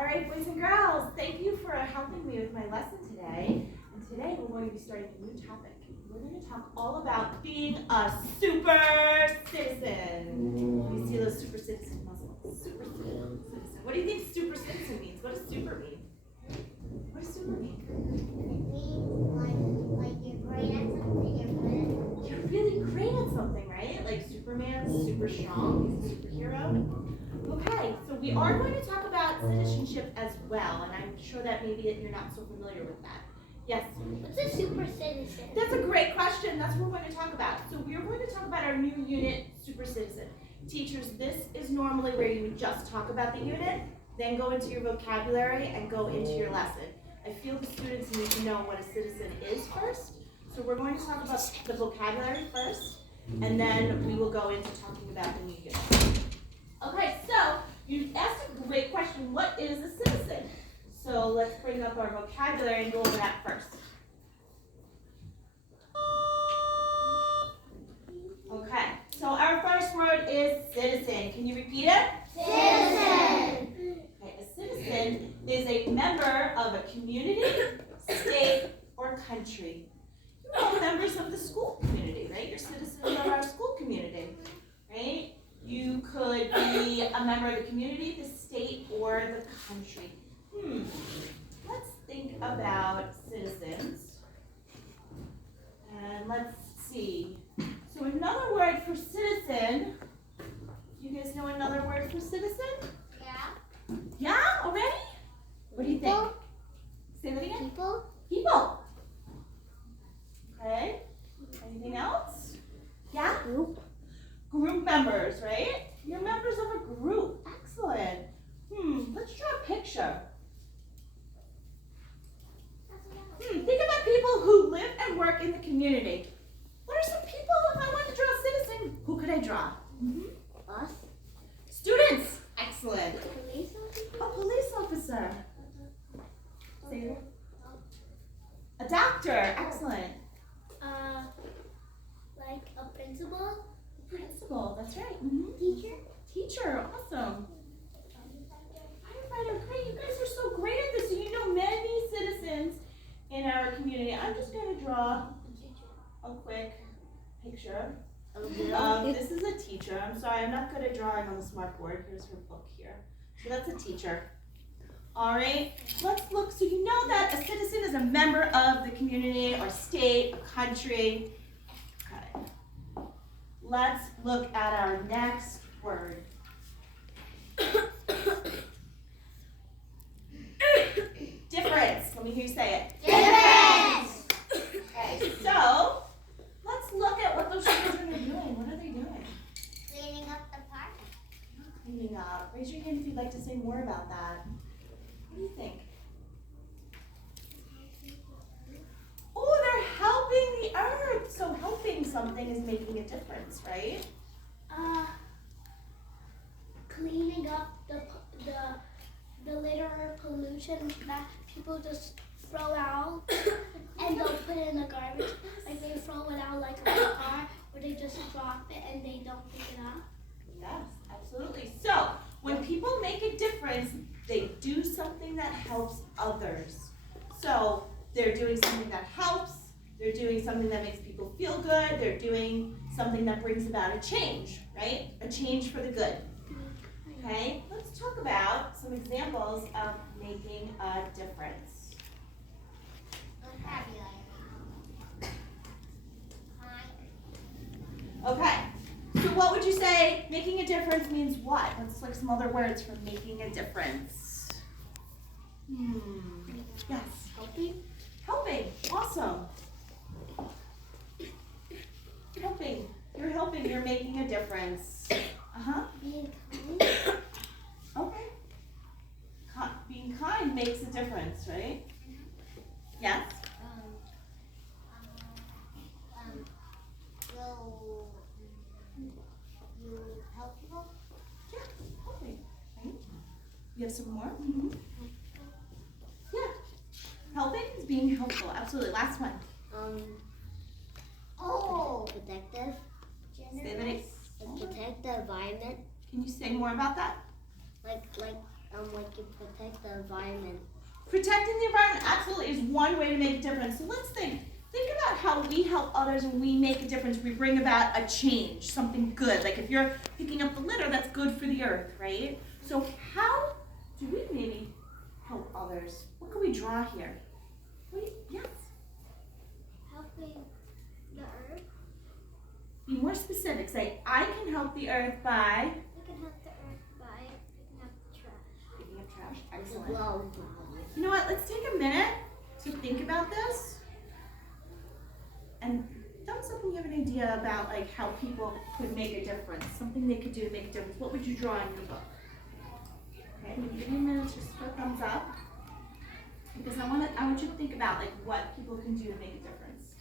All right, boys and girls, thank you for helping me with my lesson today. And today we're going to be starting a new topic. We're going to talk all about being a super citizen. Let me see those super citizen muscles. Super citizen. What do you think super citizen means? What does super mean? What does super mean? It means like you're great at something, You're really great at something, right? Like Superman's super strong, he's a superhero. Okay, so we are going to talk about citizenship as well, and I'm sure that maybe you're not so familiar with that. Yes? What's a super citizen? That's a great question. That's what we're going to talk about. So we're going to talk about our new unit, Super Citizen. Teachers, this is normally where you would just talk about the unit, then go into your vocabulary and go into your lesson. I feel the students need to know what a citizen is first. So we're going to talk about the vocabulary first, and then we will go into talking about the new unit. Okay, so you asked a great question. What is a citizen? So let's bring up our vocabulary and go over that first. Okay, so our first word is citizen. Can you repeat it? Citizen. Okay, a citizen is a member of a community, state, or country. You're all members of the school community, right? You're citizens of our school community, right? You could be a member of the community, the state, or the country. Let's think about citizens. And let's see. So another word for citizen. You guys know another word for citizen? Yeah. Yeah, already? What do you think? Say that again. People. People. Okay. Anything else? Yeah? Group. Group members, right? You're members of a group. Excellent. Let's draw a picture. Think about people who live and work in the community. What are some people, if I wanted to draw a citizen, who could I draw? Us. Students. Excellent. Police officer. A police officer. Say it. A doctor. Excellent. Like a principal. Principal. That's right. Teacher. Teacher. Awesome. Firefighter. Great. You guys are so great at this. So you know many citizens in our community. I'm just going to draw a quick picture. This is a teacher. I'm sorry, I'm not good at drawing on the smartboard. Here's her book here. So that's a teacher. All right, let's look. So you know that a citizen is a member of the community or state or country. Okay. Let's look at our next word. Difference. Let me hear you say it. Difference. Okay, so let's look at what those children are doing. What are they doing? Cleaning up the park. Cleaning up. Raise your hand if you'd like to say more about that. What do you think? Oh, they're helping the earth. So helping something is making a difference, right? Cleaning up the litter or pollution that people just throw out and they'll put it in the garbage. Like they throw it out like a car, or they just drop it and they don't pick it up. Yes, absolutely. So when people make a difference, they do something that helps others. So they're doing something that helps. They're doing something that makes people feel good. They're doing something that brings about a change, right? A change for the good. Okay, let's talk about some examples of making a difference. Vocabulary. Okay, so what would you say making a difference means what? Let's look some other words for making a difference. Yes. Helping. Helping, awesome. Helping, you're helping, you're making a difference. Being kind. Okay. Being kind makes a difference, right? Yes? You help people? Yeah, helping. Right? You have some more? Yeah. Helping is being helpful, absolutely. Last one. Protective. Say that again. Protect the environment. Can you say more about that? Like Like you protect the environment. Protecting the environment absolutely is one way to make a difference. So let's think. Think about how we help others when we make a difference. We bring about a change, something good. Like if you're picking up the litter, that's good for the earth, right? So how do we maybe help others? What can we draw here? Wait, yes. Helping the earth. Be more specific. Say, I can help the earth by We can help the earth by picking up the trash. picking up trash. Excellent. You know what? Let's take a minute to think about this. And thumbs up when you have an idea about like how people could make a difference, something they could do to make a difference. What would you draw in your book? Okay, I'm gonna give you a minute just for a thumbs up. Because I want you to think about like what people can do to make a difference.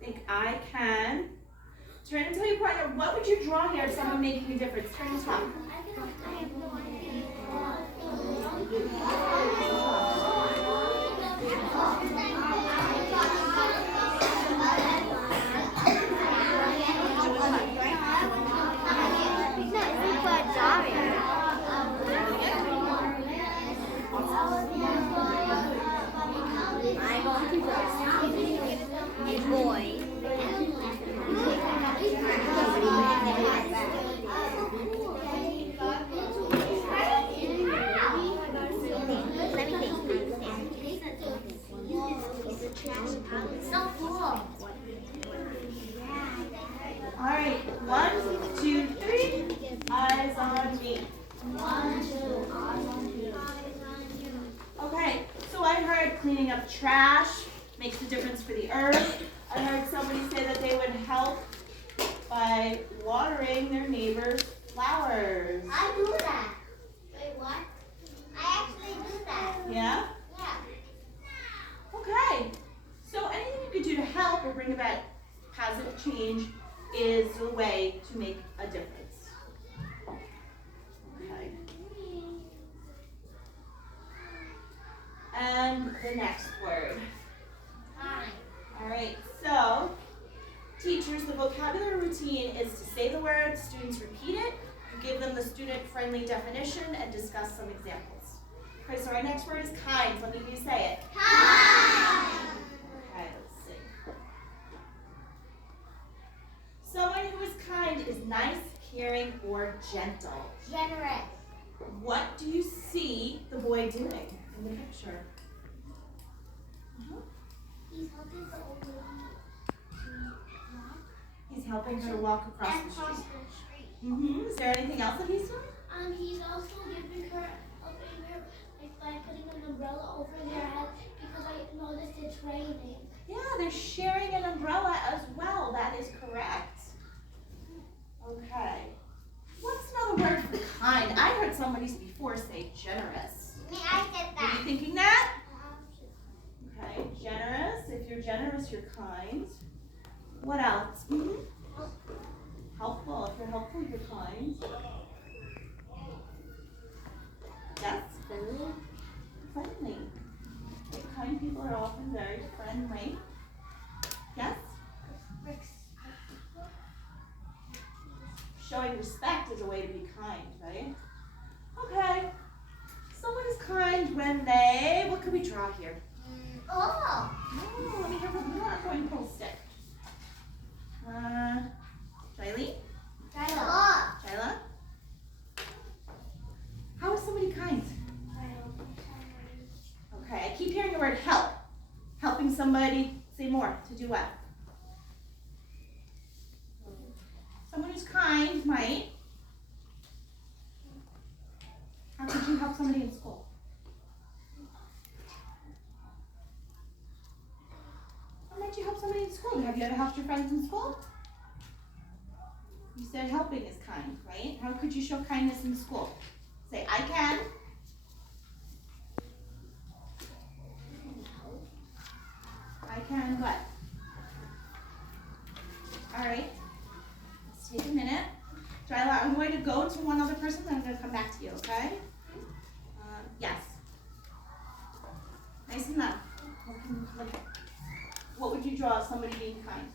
Think I can. Turn and tell your partner, what would you draw here of someone making a difference? Turn and talk. So cool. Alright, 1, 2, 3. Eyes on me. 1, 2, eyes on you. Okay, so I heard cleaning up trash makes a difference for the earth. I heard somebody say that they would help by watering their neighbor's flowers. I do that. Wait, what? I actually do that. Yeah? Yeah. Okay. So anything you could do to help or bring about positive change is a way to make a difference. Okay. And the next word. Fine. All right, so teachers, the vocabulary routine is to say the word, students repeat it, you give them the student-friendly definition, and discuss some examples. Okay, so our next word is kind. Let me hear you say it. Kind. Okay, let's see. Someone who is kind is nice, caring, or gentle. Generous. What do you see the boy doing in the picture? He's helping the old lady to walk. He's helping her to walk across And the cross street. the street. Mm-hmm. Is there anything else that he's doing? He's also helping her like, by putting an umbrella over their head because I noticed it's raining. Yeah, they're sharing an umbrella as well. That is correct. Okay. What's another word for kind? I heard somebody before say generous. Me, I said Were you that. thinking that? Okay, generous. If you're generous, you're kind. What else? Helpful. If you're helpful, you're kind. Yes? Friendly. Friendly. Kind people are often very friendly. Yes? Showing respect is a way to be kind, right? Okay. Someone is kind when they, what can we draw here? Oh. Oh, let me have a mark going pull stick. Shiley? Shyla? How is somebody kind? Okay, I keep hearing the word help. Helping somebody, say more, to do what? Someone who's kind might. How could you help somebody in school? How might you help somebody in school? Have you ever helped your friends in school? You said helping is kind, right? How could you show kindness in school? Say, I can. I can what? All right. Let's take a minute. Jyla, I'm going to go to one other person, then I'm going to come back to you, okay? Yes. Nice enough. What would you draw of somebody being kind?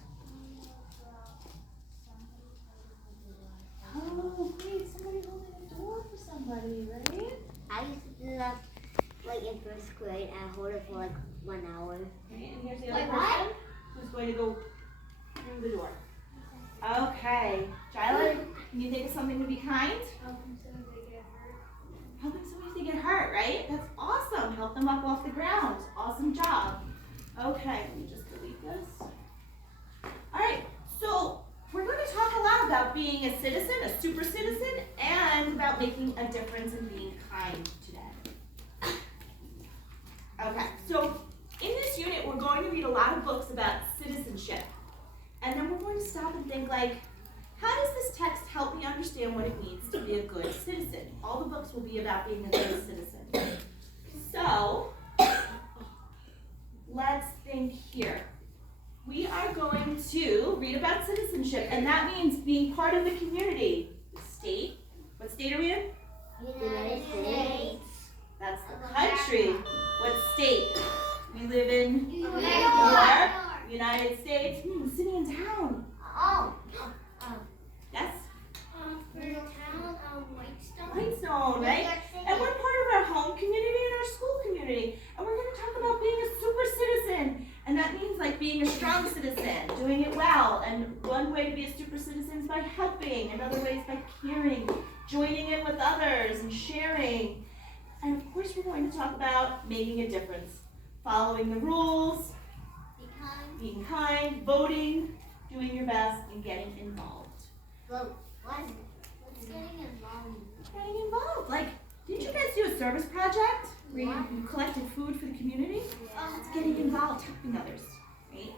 through the door. Okay. Jyla, can you think of something to be kind? Helping somebody get hurt. Helping somebody to get hurt, right? That's awesome. Help them up off the ground. Awesome job. Okay, let me just delete this. All right, so we're going to talk a lot about being a citizen, a super citizen, and about making a difference and being kind today. Okay, so in this unit, we're going to read a lot of books about citizenship. And then we're going to stop and think like, how does this text help me understand what it means to be a good citizen? All the books will be about being a good citizen. So, let's think here. We are going to read about citizenship, and that means being part of the community. The state. What state are we in? United States. That's the country. What state? We live in New New York. York, United States. City and town. Oh. Yes? For the town, Whitestone. Whitestone, right? And we're part of our home community and our school community. And we're going to talk about being a super citizen. And that means like being a strong citizen, doing it well. And one way to be a super citizen is by helping. Another way is by caring, joining in with others and sharing. And of course we're going to talk about making a difference. Following the rules, being kind, voting, doing your best, and getting involved. Vote. What's getting involved? Getting involved. Like, didn't you guys do a service project where you collected food for the community? It's getting involved, helping others, right?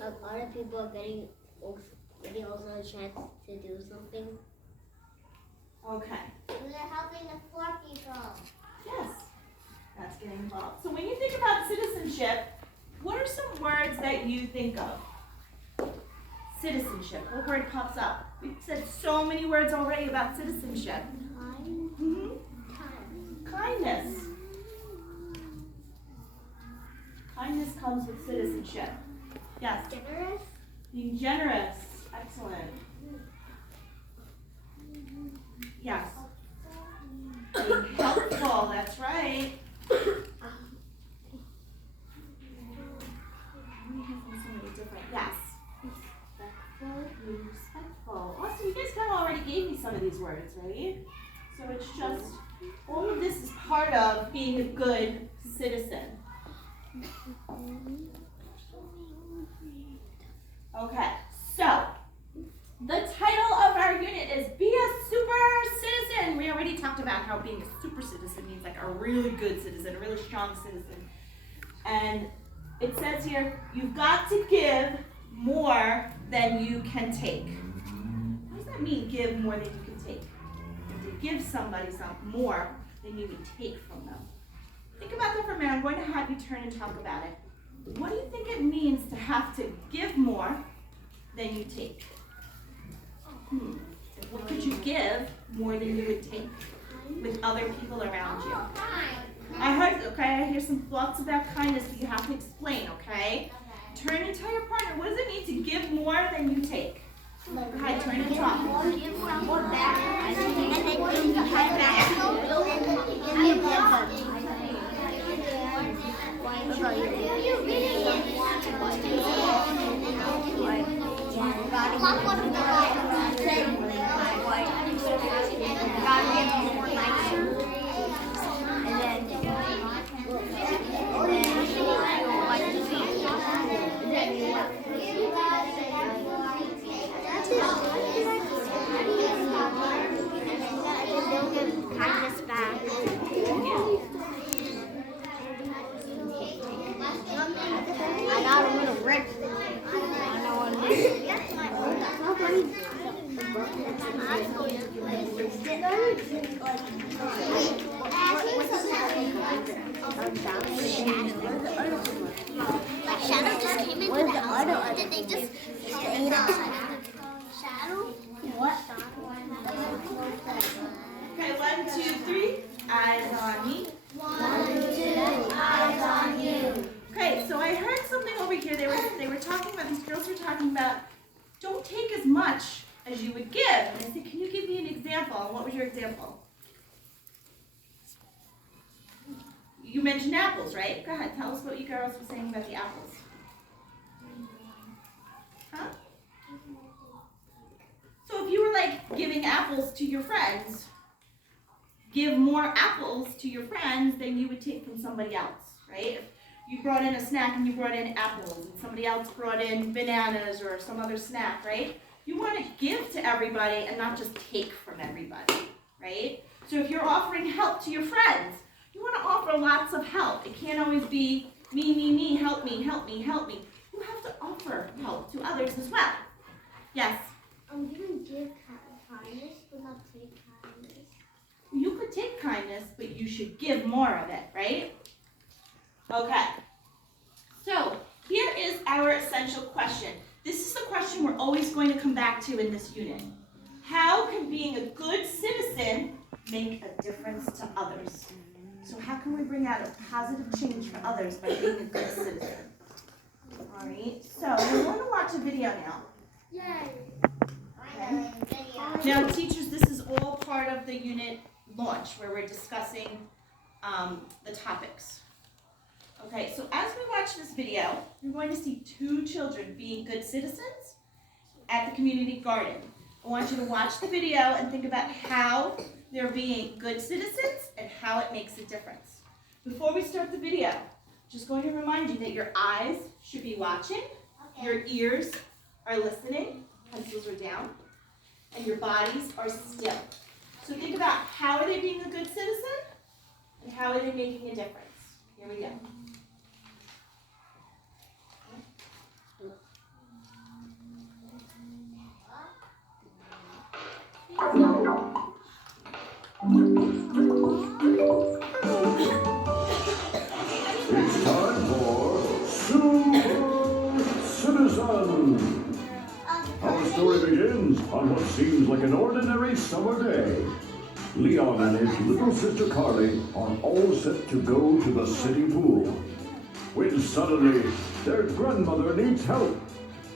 Other people are getting also a chance to do something. Okay. They're helping the poor people. Yes, that's getting involved. So when you think about citizenship, what are some words that you think of? Citizenship. What word pops up? We've said so many words already about citizenship. Kindness. Kindness comes with citizenship. Yes. Generous. Being generous. Excellent. Yes. Being helpful. That's right. Yes. Respectful. Awesome. You guys kind of already gave me some of these words, right? So it's just, all of this is part of being a good citizen. Okay, so the title of our unit is Be a Super Citizen. We already talked about how being a super citizen means like a really good citizen, a really strong citizen. And it says here, you've got to give more than you can take. What does that mean, give more than you can take? You have to give somebody something more than you would take from them. Think about that for a minute. I'm going to have you turn and talk about it. What do you think it means to have to give more than you take? What could you give more than you would take with other people around you? I hear some thoughts about kindness, but you have to explain, okay? Turn and tell your partner, what does it mean to give more than you take? Go ahead, turn and talk. Give some more back. And then give the time back. And you give them. Shadow just came into the house. Did they just stay outside? Shadow? What? Okay, 1, 2, 3. Eyes on me. 1, 2, eyes on you. Okay, so I heard something over here. They were talking about, these girls were talking about, don't take as much as you would give. And I said, can you give me an example? And what was your example? You mentioned apples, right? Go ahead, tell us what you girls were saying about the apples. Huh? apples to your friends, give more apples to your friends than you would take from somebody else, right? If you brought in a snack and you brought in apples and somebody else brought in bananas or some other snack, right? You want to give to everybody and not just take from everybody, right? So if you're offering help to your friends, you want to offer lots of help. It can't always be me, help me, help me, help me. You have to offer help to others as well. Yes? You can give kindness, but not take kindness. You could take kindness, but you should give more of it, right? Okay. So here is our essential question. This is the question we're always going to come back to in this unit. How can being a good citizen make a difference to others? So how can we bring out a positive change for others by being a good citizen? All right, so we're going to watch a video now. Yay! Okay. Now, teachers, this is all part of the unit launch where we're discussing the topics. Okay, so as we watch this video, you're going to see two children being good citizens at the community garden. I want you to watch the video and think about how they're being good citizens and how it makes a difference. Before we start the video, just going to remind you that your eyes should be watching, your ears are listening, pencils are down, and your bodies are still. So think about how are they being a good citizen and how are they making a difference. Here we go. It's time for Super Citizen. Our story begins on what seems like an ordinary summer day. Leon and his little sister Carly are all set to go to the city pool. When suddenly, their grandmother needs help.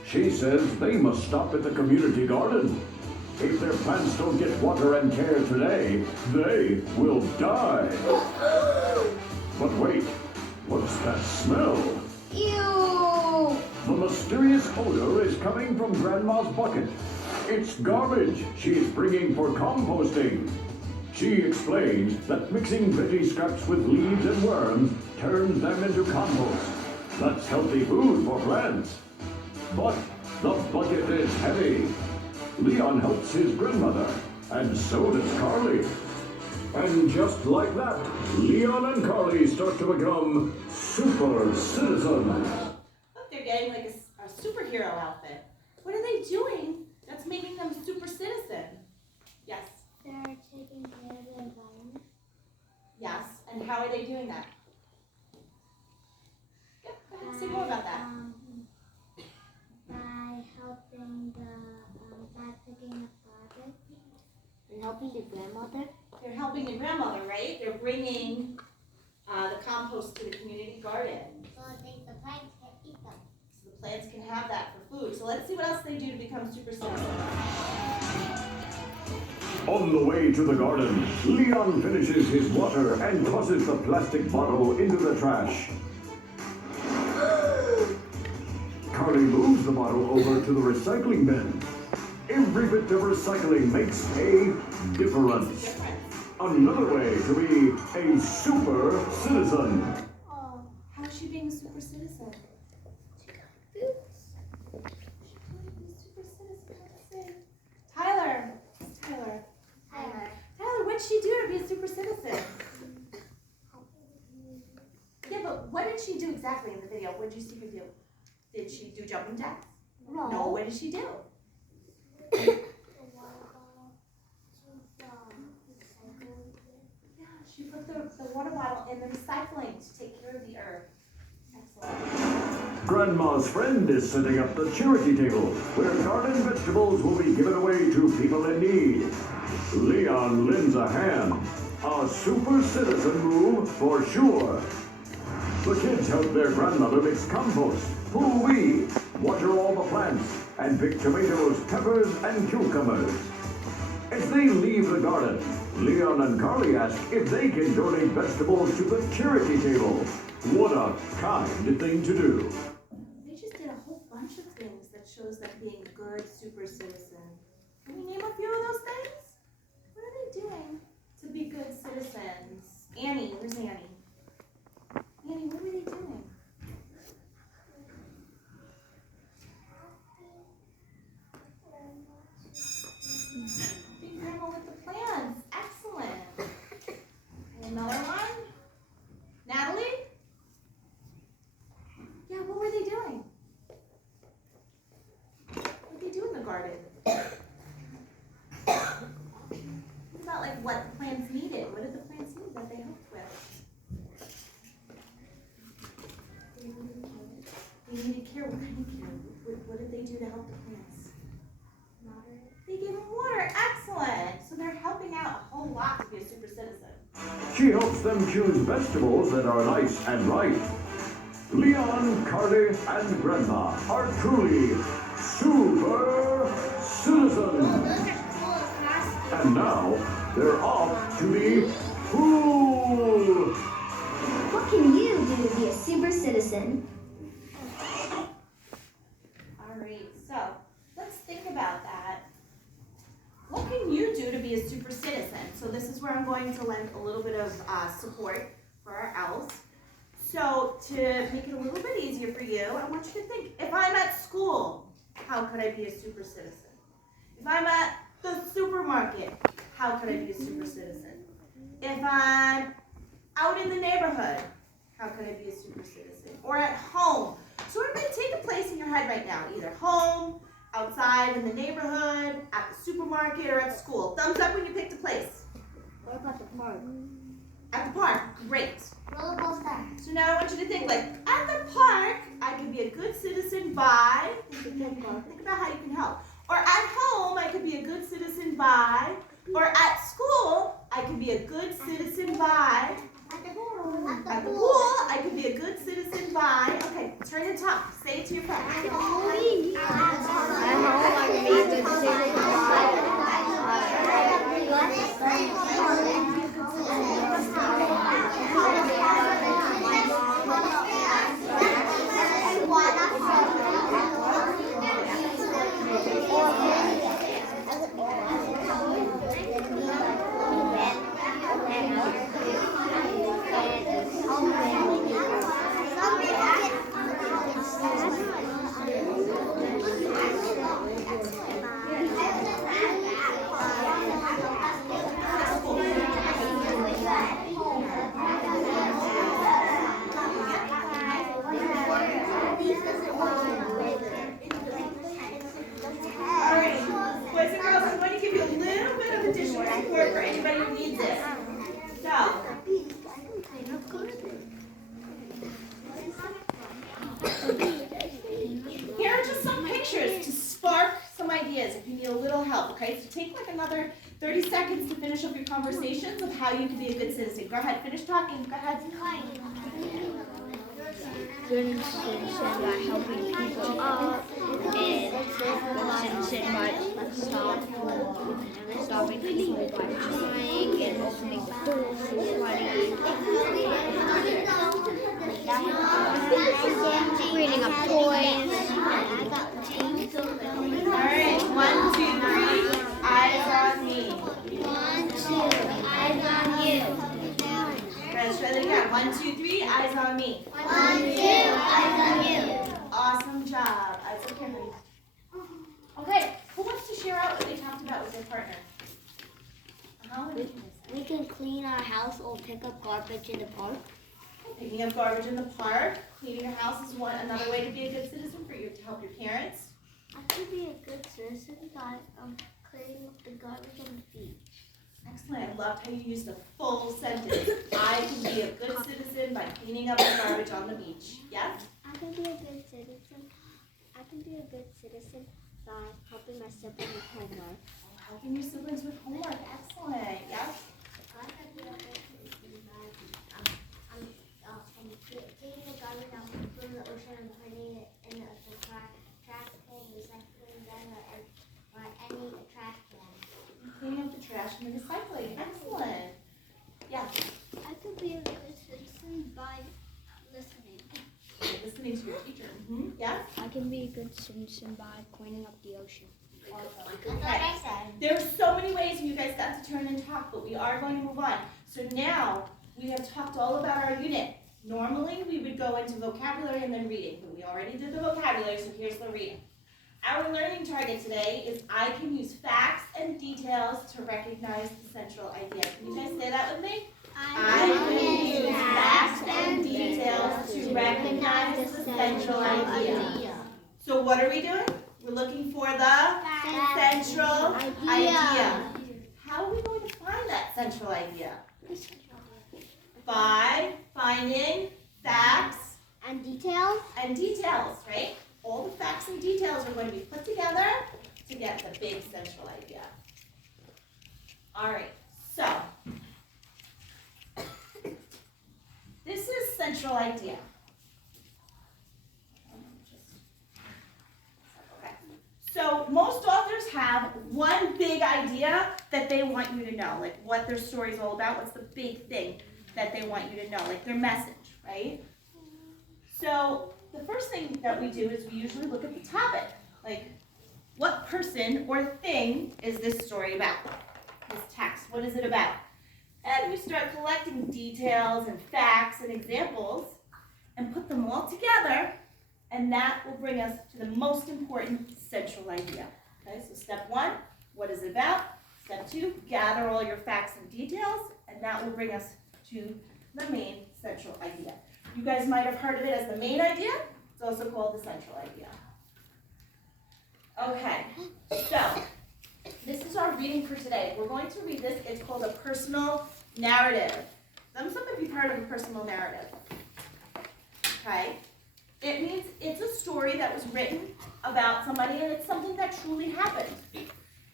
She says they must stop at the community garden. If their plants don't get water and care today, they will die. But wait, what's that smell? Ew! The mysterious odor is coming from Grandma's bucket. It's garbage she is bringing for composting. She explains that mixing veggie scraps with leaves and worms turns them into compost. That's healthy food for plants. But the bucket is heavy. Leon helps his grandmother, and so does Carly. And just like that, Leon and Carly start to become super citizens. Look, they're getting like a superhero outfit. What are they doing that's making them super citizen? Yes. They're taking care of the environment. Yes. And how are they doing that? Yeah, go ahead, say more about that. By helping by picking up garbage. And helping the grandmother. They're helping your grandmother, right? They're bringing the compost to the community garden. So the plants can eat them. So the plants can have that for food. So let's see what else they do to become super citizens. On the way to the garden, Leon finishes his water and tosses the plastic bottle into the trash. Carly moves the bottle over to the recycling bin. Every bit of recycling makes a difference. Another way to be a super citizen. Oh, how is she being a super citizen? Super citizen, let's see. Tyler, what'd she do to be a super citizen? Yeah, but what did she do exactly in the video? What did you see her do? Did she do jumping jacks? No, what did she do? Yeah, she put the water bottle in the recycling to take care of the earth. Excellent. Grandma's friend is setting up the charity table where garden vegetables will be given away to people in need. Leon lends a hand. A super citizen move for sure. The kids help their grandmother mix compost, pull weeds, water all the plants, and pick tomatoes, peppers, and cucumbers. As they leave the garden, Leon and Carly ask if they can donate vegetables to the charity table. What a kind thing to do. They just did a whole bunch of things that shows them being a good super citizen. Can we name a few of those things? be good citizens? Annie, where's Annie? Annie, what were they doing? Big grandma with the plans. Excellent. And another one. Natalie? Yeah, what were they doing? What did they do in the garden? What about like what the plants needed? What did the plants need that they helped with? They needed care. What kind of care? What did they do to help the plants? They gave them water. Excellent. So they're helping out a whole lot to be a super citizen. She helps them choose vegetables that are nice and right. Leon, Carly, and Grandma are truly super citizens. And now they're off to be cool. What can you do to be a super citizen? All right. So let's think about that. What can you do to be a super citizen? So this is where I'm going to lend a little bit of support for our owls. So to make it a little bit easier for you, I want you to think, if I'm at school, how could I be a super citizen? If I'm at the supermarket, how could I be a super citizen? If I'm out in the neighborhood, how could I be a super citizen? Or at home. So everybody take a place in your head right now, either home, outside in the neighborhood, at the supermarket, or at school. Thumbs up when you picked a place. What about the park? At the park, great. Roller coaster. So now I want you to think like, at the park, I could be a good citizen by, think about how you can help. Or at home, I could be a good citizen by, or at school, I could be a good citizen by, At the pool. at the pool, I could be a good citizen by, okay, turn and talk, say it to your friends. At home, I can be a good citizen. For anybody who needs it. So, here are just some pictures to spark some ideas if you need a little help, okay? So take like another 30 seconds to finish up your conversations of how you can be a good citizen. Go ahead, finish talking. Go ahead. Good citizen by helping people up, and good citizen by stopping people by trying and opening doors and reading up toys. Alright, 1, 2, 3, eyes on me. 1, 2, eyes on you. Let's try that again. 1, 2, 3, eyes on me. 1, 2, eyes on you. Awesome job. Eyes on Kimberly. Okay, who wants to share out what they talked about with their partner? What did you say? We can clean our house or pick up garbage in the park. Picking up garbage in the park, cleaning your house is another way to be a good citizen for you, to help your parents. I could be a good citizen by cleaning up the garbage on the beach. Excellent. I loved how you used the full sentence. I can be a good citizen by cleaning up the garbage on the beach. Yes? I can be a good citizen. I can be a good citizen by helping my siblings with homework. Helping your siblings with homework. Excellent. Yes? I can be a good citizen by taking the garbage out from the ocean and putting it in the trash can, recycling them, or any trash can. Cleaning up the trash and the recycling. Excellent. Yeah. I could be a good citizen by listening. Listening to your teacher. Mm-hmm. Yes? I can be a good citizen by cleaning up the ocean. That's what I said. There are so many ways you guys got to turn and talk, but we are going to move on. So now we have talked all about our unit. Normally we would go into vocabulary and then reading, but we already did the vocabulary, so here's the reading. Our learning target today is I can use facts and details to recognize the central idea. Can you guys say that with me? I can use facts and details to recognize the central idea. So what are we doing? We're looking for the central idea. How are we going to find that central idea? By finding facts And details? and details, right? All the facts and details are going to be put together to get the big central idea. All right, so this is central idea. Okay. So most authors have one big idea that they want you to know, like what their story is all about, what's the big thing that they want you to know, like their message, right? So the first thing that we do is we usually look at the topic, like what person or thing is this story about? This text, what is it about? And we start collecting details and facts and examples and put them all together, and that will bring us to the most important central idea. Okay, so step one, what is it about? Step two, gather all your facts and details, and that will bring us to the main central idea. You guys might have heard of it as the main idea. It's also called the central idea. Okay, so this is our reading for today. We're going to read this. It's called a personal narrative. Some of you have heard of a personal narrative. Okay, it means it's a story that was written about somebody, and it's something that truly happened.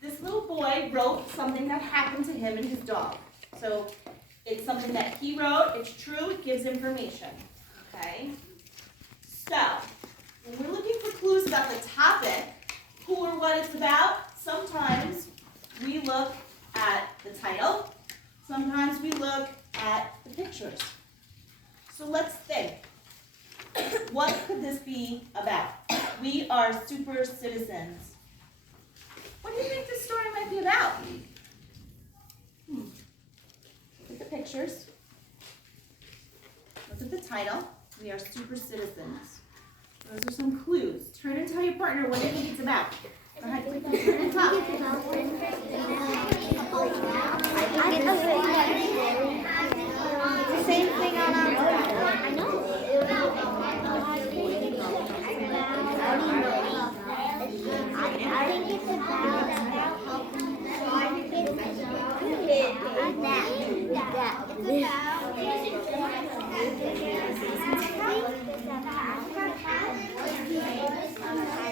This little boy wrote something that happened to him and his dog. So it's something that he wrote, it's true, it gives information, okay? So, when we're looking for clues about the topic, who or what it's about, sometimes we look at the title, sometimes we look at the pictures. So let's think. What could this be about? We are super citizens. What do you think this story might be about? Look at the pictures. Look at the title. We are super citizens. Those are some clues. Turn and tell your partner what you think it's about. Go ahead, turn and talk. It's the same thing on our board. I know. I think it's about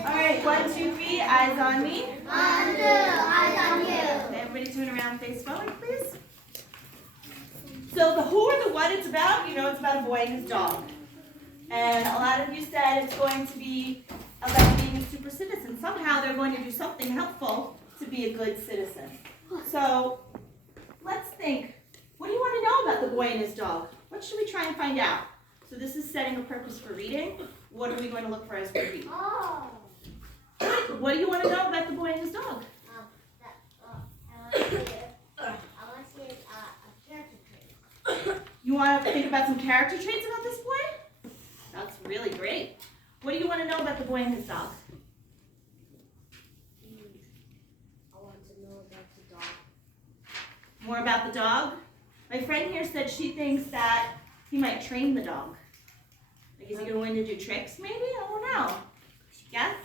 All right, 1, 2, 3, eyes on me. 1, 2, eyes on you. Okay, everybody turn around, face forward, please. So the who or the what it's about, you know it's about a boy and his dog. And a lot of you said it's going to be about being a super citizen. Somehow they're going to do something helpful to be a good citizen. So let's think. What do you want to know about the boy and his dog? What should we try and find out? So this is setting a purpose for reading. What are we going to look for as we read? Oh. What do you want to know about the boy and his dog? I want to see a character trait. You want to think about some character traits about this boy? That's really great. What do you want to know about the boy and his dog? I want to know about the dog. More about the dog? My friend here said she thinks that he might train the dog. Like, is he going to do tricks maybe? I don't know. Yes?